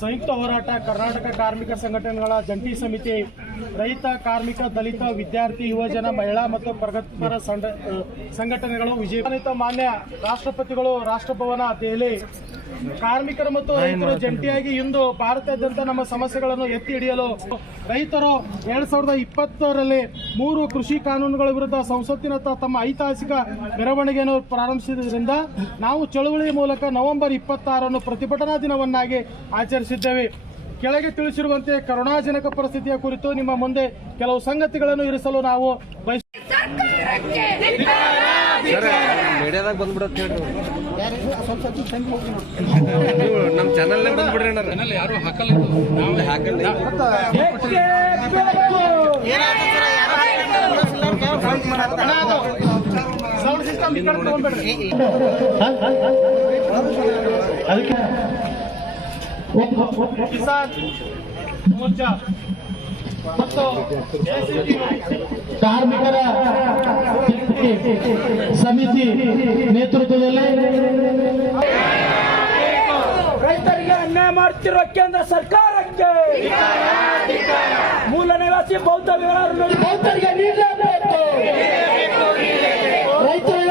ಸಂಯುಕ್ತ ಹೋರಾಟ ಕರ್ನಾಟಕ ಕಾರ್ಮಿಕ ಸಂಘಟನೆಗಳ ಜಂಟಿ ಸಮಿತಿ ರೈತ, ಕಾರ್ಮಿಕ, ದಲಿತ, ವಿದ್ಯಾರ್ಥಿ, ಯುವಜನ, ಮಹಿಳಾ ಮತ್ತು ಪ್ರಗತಿಪರ ಸಂಘಟನೆಗಳು ವಿಜಯ ಮಾನ್ಯ ರಾಷ್ಟ್ರಪತಿಗಳು, ರಾಷ್ಟ್ರಭವನ, ದೆಹಲಿ. ಕಾರ್ಮಿಕರು ಮತ್ತು ರೈತರು ಜಂಟಿಯಾಗಿ ಇಂದು ಭಾರತಾದ್ಯಂತ ನಮ್ಮ ಸಮಸ್ಯೆಗಳನ್ನು ಎತ್ತಿ ಹಿಡಿಯಲು ರೈತರು ಎರಡ್ ಸಾವಿರದ ಇಪ್ಪತ್ತರಲ್ಲಿ ಮೂರು ಕೃಷಿ ಕಾನೂನುಗಳ ವಿರುದ್ಧ ಸಂಸತ್ತಿನತ್ತ ತಮ್ಮ ಐತಿಹಾಸಿಕ ಮೆರವಣಿಗೆಯನ್ನು ಪ್ರಾರಂಭಿಸಿದ್ರಿಂದ ನಾವು ಚಳುವಳಿ ಮೂಲಕ ನವೆಂಬರ್ ಇಪ್ಪತ್ತಾರನ್ನು ಪ್ರತಿಭಟನಾ ದಿನವನ್ನಾಗಿ ಆಚರಿಸಿದ್ದೇವೆ. ಕೆಳಗೆ ತಿಳಿಸಿರುವಂತೆ ಕರುಣಾಜನಕ ಪರಿಸ್ಥಿತಿಯ ಕುರಿತು ನಿಮ್ಮ ಮುಂದೆ ಕೆಲವು ಸಂಗತಿಗಳನ್ನು ಇರಿಸಲು ನಾವು ಬಯಸ್ತೀವಿ ಮೀಡಿಯಾದಾಗ ಬಂದ್ಬಿಡತ್ತೆ ಹೇಳ್ರಿ ನೀವು ನಮ್ಮ ಚಾನಲ್ನಾಗ ಬಂದ್ಬಿಡ್ರಿ ಅಣ್ಣ ಯಾರು ಹಾಕಲ್ಲ ನಾವು ಹಾಕಲ್ಲ ಸೌಂಡ್ ಸಿಸ್ಟಮ್ ಈ ಕಡೆ ತಗೊಂಡ್ಬಿಡ್ರಿ ಕಿಸಾನ್ ಮೋರ್ಚಾ ಮತ್ತು ACT ಕಾರ್ಮಿಕರ ಸಮಿತಿ ನೇತೃತ್ವದಲ್ಲಿ ರೈತರಿಗೆ ಅನ್ಯಾಯ ಮಾಡ್ತಿರೋ ಕೇಂದ್ರ ಸರ್ಕಾರಕ್ಕೆ ಮೂಲ ನಿವಾಸಿ ಬೌದ್ಧ ವಿಹಾರ ರೈತರಿಗೆ ನೀಡಲೇಬೇಕು ರೈತರಿಗೆ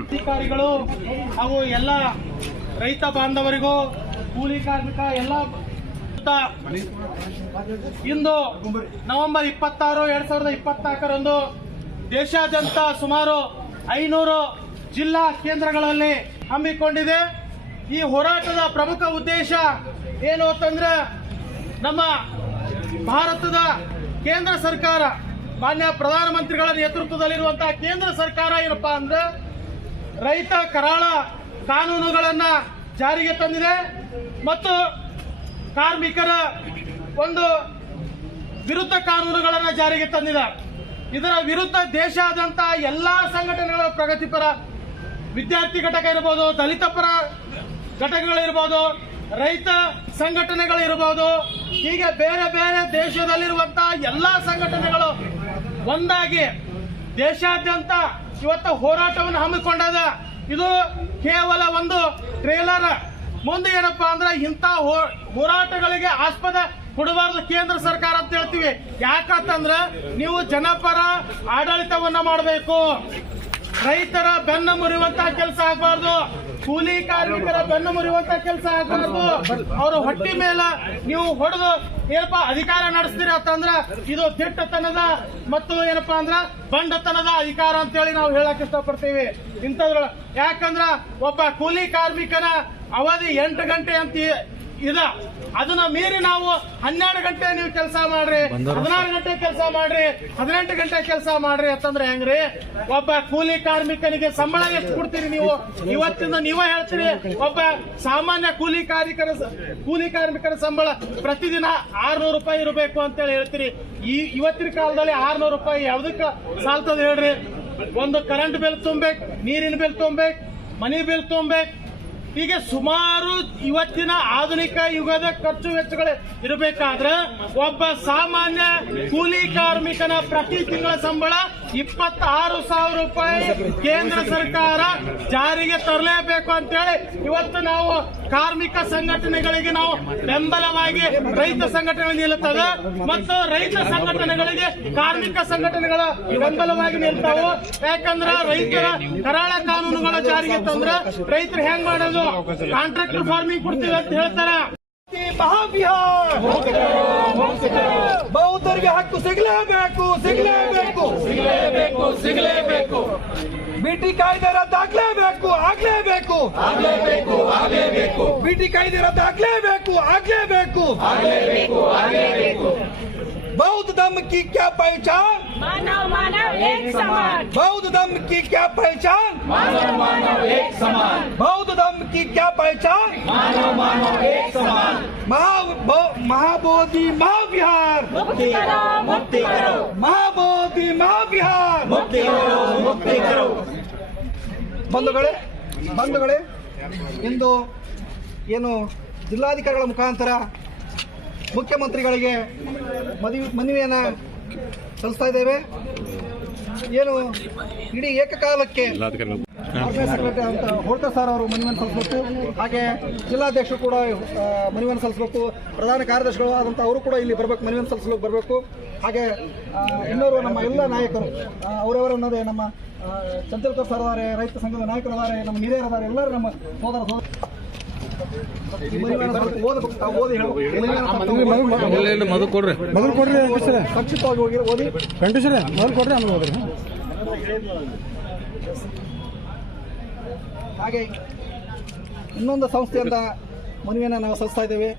ಅಧಿಕಾರಿಗಳು ಹಾಗೂ ಎಲ್ಲ ರೈತ ಬಾಂಧವರಿಗೂ, ಕೂಲಿ ಕಾರ್ಮಿಕ, ಎಲ್ಲ ಇಂದು ನವೆಂಬರ್ ಇಪ್ಪತ್ತಾರು, ಎರಡ್ ಸಾವಿರದ ಇಪ್ಪತ್ನಾಲ್ಕರಂದು ದೇಶಾದ್ಯಂತ ಸುಮಾರು ಐನೂರು ಜಿಲ್ಲಾ ಕೇಂದ್ರಗಳಲ್ಲಿ ಹಮ್ಮಿಕೊಂಡಿದೆ. ಈ ಹೋರಾಟದ ಪ್ರಮುಖ ಉದ್ದೇಶ ಏನು ಅಂತಂದ್ರೆ ನಮ್ಮ ಭಾರತದ ಕೇಂದ್ರ ಸರ್ಕಾರ ಮಾನ್ಯ ಪ್ರಧಾನಮಂತ್ರಿಗಳ ನೇತೃತ್ವದಲ್ಲಿರುವಂತಹ ಕೇಂದ್ರ ಸರ್ಕಾರ ಏನಪ್ಪ ಅಂದ್ರೆ ರೈತ ಕರಾಳ ಕಾನೂನುಗಳನ್ನ ಜಾರಿಗೆ ತಂದಿದೆ ಮತ್ತು ಕಾರ್ಮಿಕರ ಒಂದು ವಿರುದ್ಧ ಕಾನೂನುಗಳನ್ನ ಜಾರಿಗೆ ತಂದಿದೆ. ಇದರ ವಿರುದ್ಧ ದೇಶಾದ್ಯಂತ ಎಲ್ಲಾ ಸಂಘಟನೆಗಳ ಪ್ರಗತಿಪರ ವಿದ್ಯಾರ್ಥಿ ಘಟಕ ಇರ್ಬೋದು, ದಲಿತ ಪರ ಘಟಕಗಳಿರ್ಬೋದು ರೈತ ಸಂಘಟನೆಗಳಿರ್ಬೋದು, ಹೀಗೆ ಬೇರೆ ಬೇರೆ ದೇಶದಲ್ಲಿರುವಂತ ಎಲ್ಲಾ ಸಂಘಟನೆಗಳು ಒಂದಾಗಿ ದೇಶಾದ್ಯಂತ ಇವತ್ತು ಹೋರಾಟವನ್ನು ಹಮ್ಮಿಕೊಂಡದ ಇದು ಕೇವಲ ಒಂದು ಟ್ರೇಲರ್ ಮುಂದೆ ಏನಪ್ಪಾ ಅಂದ್ರೆ ಇಂಥ ಹೋರಾಟಗಳಿಗೆ ಆಸ್ಪದ ಕೊಡಬಾರದು ಕೇಂದ್ರ ಸರ್ಕಾರ ಅಂತ ಹೇಳ್ತೀವಿ. ಯಾಕಂತಂದ್ರ ನೀವು ಜನಪರ ಆಡಳಿತವನ್ನ ಮಾಡಬೇಕು. ರೈತರ ಬೆನ್ನು ಮುರಿಯುವಂತಹ ಕೆಲಸ ಆಗಬಾರ್ದು. ಕೂಲಿ ಕಾರ್ಮಿಕರ ಬೆನ್ನು ಮುರಿಯುವಂತಹ ಕೆಲಸ ಆಗಬಾರ್ದು. ಅವರು ಹೊಟ್ಟಿ ಮೇಲೆ ನೀವು ಹೊಡೆದು ಏನಪ್ಪ ಅಧಿಕಾರ ನಡೆಸ್ತೀರಿ ಅಂತಂದ್ರೆ ಇದು ದಿಟ್ಟತನದ ಮತ್ತು ಏನಪ್ಪಾ ಅಂದ್ರ ಬಂಡತನದ ಅಧಿಕಾರ ಅಂತೇಳಿ ನಾವು ಹೇಳಕ್ ಇಷ್ಟಪಡ್ತೀವಿ. ಇಂಥದ್ರ ಯಾಕಂದ್ರ ಒಬ್ಬ ಕೂಲಿ ಕಾರ್ಮಿಕನ ಅವಧಿ ಎಂಟು ಗಂಟೆ ಅಂತ ಇದ ಅದನ್ನ ಮೀರಿ ನಾವು ಹನ್ನೆರಡು ಗಂಟೆ ನೀವು ಕೆಲಸ ಮಾಡ್ರಿ ಹದಿನಾರು ಗಂಟೆ ಕೆಲಸ ಮಾಡ್ರಿ ಹದಿನೆಂಟು ಗಂಟೆ ಕೆಲಸ ಮಾಡ್ರಿ ಅಂತಂದ್ರೆ ಹೆಂಗ್ರಿ? ಒಬ್ಬ ಕೂಲಿ ಕಾರ್ಮಿಕನಿಗೆ ಸಂಬಳ ಎಷ್ಟು ಕೊಡ್ತೀರಿ ನೀವು? ಇವತ್ತಿಂದ ನೀವೇ ಹೇಳ್ತೀರಿ ಒಬ್ಬ ಸಾಮಾನ್ಯ ಕೂಲಿ ಕಾರ್ಮಿಕರ ಕೂಲಿ ಕಾರ್ಮಿಕರ ಸಂಬಳ ಪ್ರತಿದಿನ ಆರ್ನೂರು ರೂಪಾಯಿ ಇರಬೇಕು ಅಂತೇಳಿ ಹೇಳ್ತೀರಿ. ಈ ಇವತ್ತಿನ ಕಾಲದಲ್ಲಿ ಆರ್ನೂರು ರೂಪಾಯಿ ಯಾವ್ದಕ್ಕ ಸಾಲ್ತದ ಹೇಳ್ರಿ? ಒಂದು ಕರೆಂಟ್ ಬಿಲ್ ತುಂಬಬೇಕು ನೀರಿನ ಬಿಲ್ ತುಂಬಬೇಕು ಮನಿ ಬಿಲ್ ತುಂಬೇಕು ಹೀಗೆ ಸುಮಾರು ಇವತ್ತಿನ ಆಧುನಿಕ ಯುಗದ ಖರ್ಚು ವೆಚ್ಚಗಳು ಇರಬೇಕಾದ್ರೆ ಒಬ್ಬ ಸಾಮಾನ್ಯ ಕೂಲಿ ಕಾರ್ಮಿಕನ ಪ್ರತಿ ತಿಂಗಳ ಸಂಬಳ ಇಪ್ಪತ್ತಾರು ಸಾವಿರ ರೂಪಾಯಿ ಕೇಂದ್ರ ಸರ್ಕಾರ ಜಾರಿಗೆ ತರಲೇಬೇಕು ಅಂತೇಳಿ ಇವತ್ತು ನಾವು ಕಾರ್ಮಿಕ ಸಂಘಟನೆಗಳಿಗೆ ನಾವು ಬೆಂಬಲವಾಗಿ ರೈತ ಸಂಘಟನೆ ನಿಲ್ಲುತ್ತವೆ ಮತ್ತು ರೈತ ಸಂಘಟನೆಗಳಿಗೆ ಕಾರ್ಮಿಕ ಸಂಘಟನೆಗಳ ಬೆಂಬಲವಾಗಿ ನಿಲ್ತಾವು. ಯಾಕಂದ್ರ ರೈತರ ಕರಾಳ ಕಾನೂನುಗಳ ಜಾರಿಗೆ ತಂದ್ರೆ ರೈತರು ಹೆಂಗ್ ಮಾಡೋದು? ಕಾಂಟ್ರಾಕ್ಟರ್ ಫಾರ್ಮಿಂಗ್ ಕೊಡ್ತೀವಿ ಅಂತ ಹೇಳ್ತಾರ? ಮಹಾವಿಹಾರ್ ಬೌದ್ಧರಿಗೆ ಹಕ್ಕು ಸಿಗಲೇಬೇಕು ಸಿಗಲೇಬೇಕು. ಸಿಗಲೇಬೇಕು ಸಿಗಲೇಬೇಕು. ಬಿಟಿ ಕಾಯ್ದೆ ರದ್ದಾಗ್ಲೇಬೇಕು ಆಗ್ಲೇಬೇಕು. ಆಗಲೇಬೇಕು ಆಗಲೇಬೇಕು. ಬಿಟಿ ಕಾಯ್ದೆ ರದ್ದಾಗ್ಲೇಬೇಕು ಆಗ್ಲೇಬೇಕು ಆಗಲೇಬೇಕು. ಆಗಲೇಬೇಕು बौद्ध धर्म की क्या पहचान मानव मानव एक समान बौद्ध धर्म की क्या पहचान मानव मानव एक समान बौद्ध धर्म की क्या पहचान मानव मानव एक समान महा बौ- महाबोधि महाविहार मुक्ति करो मुक्ति करो महाबोधि महाविहार मुक्ति करो मुक्ति करो ಬಂಧುಗಳೇ ಬಂಧುಗಳೇ ಇಂದು ಏನು ಜಿಲ್ಲಾಧಿಕಾರಿಗಳ ಮುಖಾಂತರ ಮುಖ್ಯಮಂತ್ರಿಗಳಿಗೆ ಮದುವೆ ಮನವಿಯನ್ನು ಸಲ್ಲಿಸ್ತಾ ಇದ್ದೇವೆ. ಏನು ಇಡೀ ಏಕಕಾಲಕ್ಕೆ ಸೆಕ್ರೆಟರಿ ಅಂತ ಹೋಳ್ಕರ್ ಸರ್ ಅವರು ಮನವಿಯನ್ನು ಸಲ್ಲಿಸಬೇಕು. ಹಾಗೆ ಜಿಲ್ಲಾಧ್ಯಕ್ಷರು ಕೂಡ ಮನವಿಯನ್ನು ಸಲ್ಲಿಸಬೇಕು. ಪ್ರಧಾನ ಕಾರ್ಯದರ್ಶಿಗಳು ಆದಂಥ ಅವರು ಕೂಡ ಇಲ್ಲಿ ಬರಬೇಕು ಮನವಿಯನ್ನು ಸಲ್ಲಿಸಲು ಬರಬೇಕು. ಹಾಗೆ ಇನ್ನೋರು ನಮ್ಮ ಎಲ್ಲ ನಾಯಕರು ಅವರವರನ್ನದೇ ಅನ್ನೋದೇ ನಮ್ಮ ಚಂದ್ರಕರ್ ಸರ್ ಅದಾರೆ ರೈತ ಸಂಘದ ನಾಯಕರಿದ್ದಾರೆ ನಮ್ಮ ಹಿರಿಯರದಾರೆ ಎಲ್ಲರೂ ನಮ್ಮ ಸೋದರ ಸೋದರ ಮದು ಕೊಡ್ರಿ. ಮೊದಲು ಕೊಡ್ರಿ ಓದಿ. ವೆಂಕಟೇಶ್ವರ ಮೊದಲು ಕೊಡ್ರಿ ಆಮೇಲೆ ಹೋದ್ರಿ. ಹಾಗೆ ಇನ್ನೊಂದು ಸಂಸ್ಥೆಯಿಂದ ಮನವಿಯನ್ನು ನಾವು ಸಲ್ಲಿಸ್ತಾ ಇದ್ದೇವೆ.